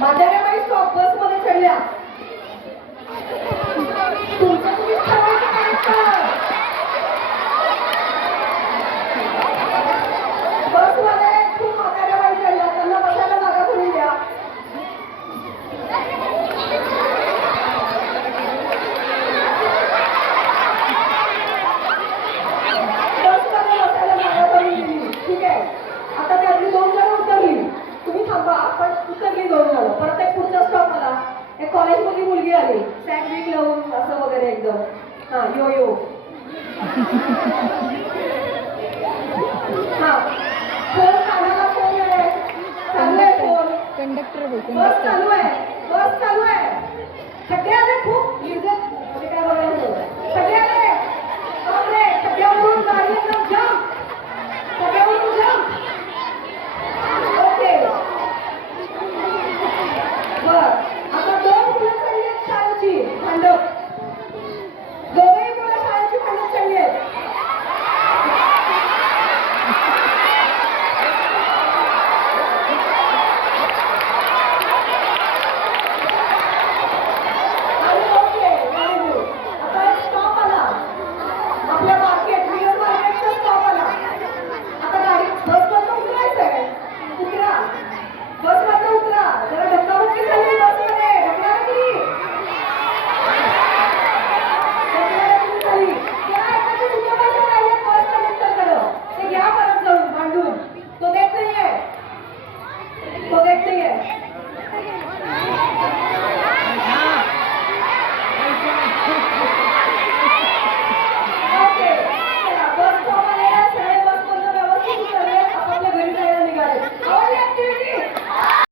माझ्या मांडव्याबाई स्टॉप बसमध्ये चढल्या. सॅक बीक असं वगैरे एकदम. हा यो यो. हा. फोन काढायला फोन आहे. चालू आहे फोन. कंडक्टर बस चालू आहे. बस चालू